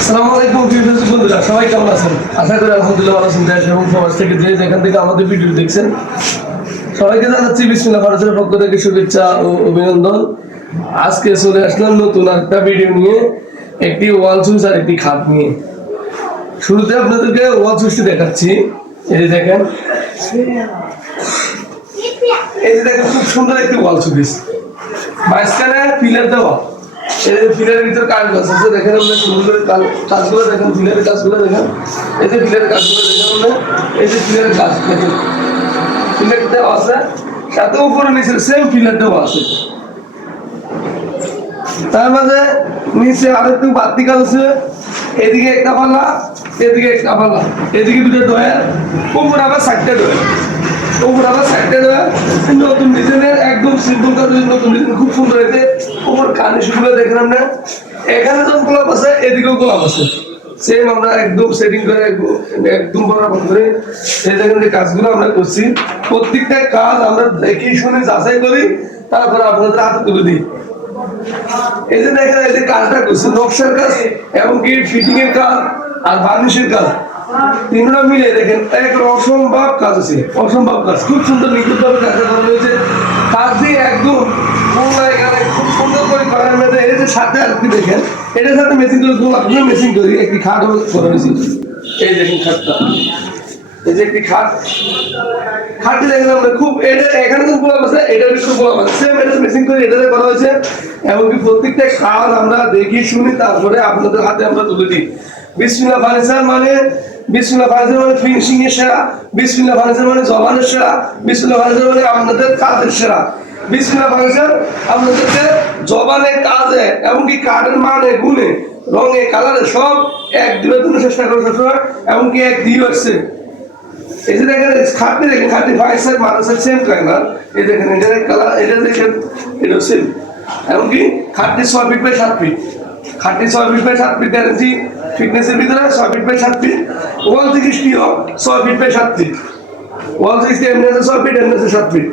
আসসালামু আলাইকুম বন্ধুরা, সবাই কেমন আছেন? আশা করি আলহামদুলিল্লাহ ভালো আছেন। দেশ এবং সমাজ থেকে যে যেখান থেকে আমাদের ভিডিও দেখছেন সবাইকে জানাচ্ছি বিসমিল্লাহ ফার্নিচারের পক্ষ থেকে শুভেচ্ছা ও অভিনন্দন। আজকে চলে আসলাম নতুন একটা ভিডিও নিয়ে, একটি ওয়াল সুইচ আর একটি খাট নিয়ে। শুরুতে আপনাদেরকে ওয়াল সুইচটি দেখাচ্ছি। এই যে দেখেন, খুব সুন্দর একটি ওয়াল সুইচ, মাঝখানে পিলার দেওয়া। এই যে পিলারের ভিতরে কাজ আছে, দেখেন আপনার সুন্দর কাজগুলো দেখেন, পিলারের কাজগুলো দেখেন। এই যে পিলারের কাজগুলো দেখেন আপনার, এই যে পিলারের কাজ দেখেন, পিলার দেওয়া আছে, সাথে উপরে নিচে সেম পিলার দেওয়া আছে। তার মাঝে নিচে আরো একটু বাড়তি কাজ আছে, এদিকে একটা পাল্লা, এদিকে একটা পাল্লা, এদিকে দুটো ডয়ার, উপরে আবার চারটে ডয়ার, উপরে আবার চারটে ডয়ার। নতুন ডিজাইনের একদম সিম্পল কাজ, নতুন ডিজাইন খুব সুন্দর হয়েছে। উপর কানিশগুলো দেখেন আপনার, এখানে যখন গোলাপ আছে এদিকেও গোলাপ আছে, সেম আমরা একদম সেটিং করে একদম বরাবর করে এই দেখেন যে কাজগুলো আমরা করছি। প্রত্যেকটা কাজ আমরা দেখি শুনে যাচাই করি, তারপরে আপনাদের হাতে তুলে দিই। এই যে দেখেন, এই যে কাজটা করছে নকশার কাজ এমনকি ফিটিং এর কাজ আর বার্নিশের কাজ, তিনটা মিলে দেখেন এক অসম্ভব কাজ আছে, অসম্ভব কাজ, খুব সুন্দর নিখুঁতভাবে কাজটা করা হয়েছে। কাজ দিয়ে একদম খুব সুন্দর করে করার মধ্যে এই যে সাথে আর কি দেখেন, এটার সাথে মেশিন করে আপনার মেশিন করি একটি খাট করে মেশিন। এই দেখেন খাটটা, এই যে একটি খাট, খাটটি দেখেন আমরা খুব এটা এখানে তো গোলাপ আছে, এটার ভিতরে গোলাপ আছে, সেম এটা মেশিন করে এটাতে করা হয়েছে। এমনকি প্রত্যেকটা কাজ আমরা দেখি শুনি, তারপরে আপনাদের হাতে আমরা তুলে দিই। বিসমিল্লাহ ফার্নিচার মানে, বিসমিল্লাহ ফার্নিচার মানে ফিনিশিং এর সেরা, বিসমিল্লাহ ফার্নিচার মানে জবানের সেরা, বিসমিল্লাহ ফার্নিচার মানে আপনাদের কাজের সেরা। বিসমিল্লাহ ফার্নিচার আপনাদেরকে জবানের কাজে এমনকি কাঠের মানে গুণে রঙে কালারে সব এক দিনের জন্য চেষ্টা করে সবসময়, এমনকি এক দিয়ে আসছে। এই যে দেখেন খাটটি দেখেন, খাটটি ফার্নিচার মাদ্রাসার সেম ক্লাইনার। এই দেখেন এটার কালার, এটা দেখেন এটা সেম। এমনকি খাটটি 6 ফিট বাই 7 ফিট, খাটটি 6 ফিট বাই 7 ফিট গ্যারেন্টি ফিটনেসের ভিতরে, 6 ফিট বাই 7 ফিট। ওয়াল থেকে স্টিও 6 ফিট বাই 7 ফিট, ওয়াল থেকে এমনি আছে 6 ফিট, এমনি আছে 7 ফিট।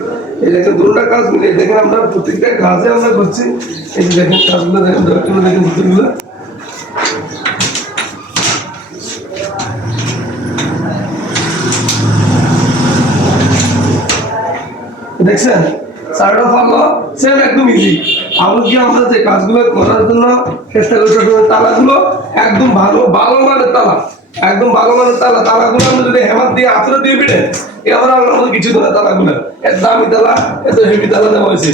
এই দেখেন দুটোটা কাজ মিলে দেখেন আমরা প্রত্যেকটা কাজে আমরা করছি। এই যে দেখেন কাজগুলো দেখেন, দরকারগুলো দেখেন, ভিতরগুলো দেখছেন, সাইড অফ আলো সেম একদম ইজি। এমনকি আমরা যে কাজগুলো করার জন্য চেষ্টা করছি, তালাগুলো একদম ভালো ভালো মানের তালা, একদম ভালো মানের তালা। তালাগুলো আমরা যদি হেমার দিয়ে আঁচড়ে দিয়ে পিঠে এবার আমাদের কিছু না, তালাগুলো এত দামি তালা, এত হেভি তালা দেওয়া হয়েছে।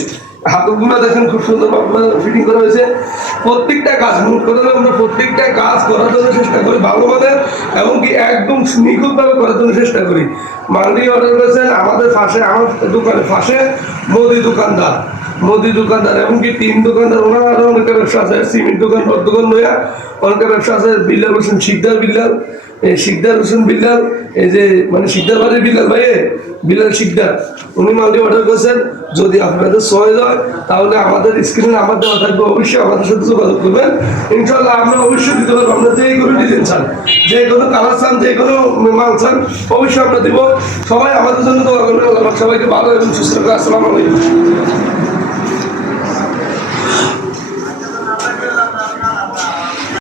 হাতগুলো দেখেন খুব সুন্দর ফিটিং করা হয়েছে। প্রত্যেকটা কাজ মোট কথা আমরা প্রত্যেকটা কাজ করার জন্য চেষ্টা করি ভালো মানের, এমনকি একদম নিখুঁতভাবে করার জন্য চেষ্টা করি। মান্ডি অর্ডার করেছেন আমাদের পাশে, আমার দোকানের পাশে মোদি দোকানদার, মোদি দোকানদার এমনকি 3 দোকানদার, ওনার আরো অনেকের ব্যবসা আছে, সিমেন্ট দোকান, রড দোকান নয়া অনেকের ব্যবসা আছে। বিল্লাল হোসেন শিকদার, বিল্লাল এই শিকদার হোসেন বিল্লাল, এই যে মানে শিকদার বাড়ির বিল্লাল ভাই, বিল্লাল শিকদার, উনি মালটি অর্ডার করেছেন। যদি আপনাদের সহজ হয় তাহলে আমাদের স্ক্রিনে নাম্বার দেওয়া থাকবে, অবশ্যই আমাদের সাথে যোগাযোগ করবেন। ইনশাল্লাহ আমরা অবশ্যই দিতে পারবো। আমরা যে কোনো ডিজাইন চান, যে কোনো কালার চান, যে কোনো মাল চান, অবশ্যই আমরা দিব। সবাই আমাদের জন্য দোয়া করবেন। আল্লাহ সবাইকে ভালো এবং সুস্থ রাখবে। আসসালামু আলাইকুম।